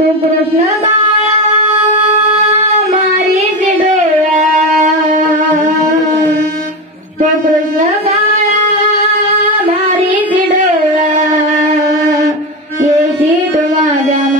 तू कृष्ण बाळा मारी डोळा. तू कृष्ण बाळा मारीच येशी तू माझ्या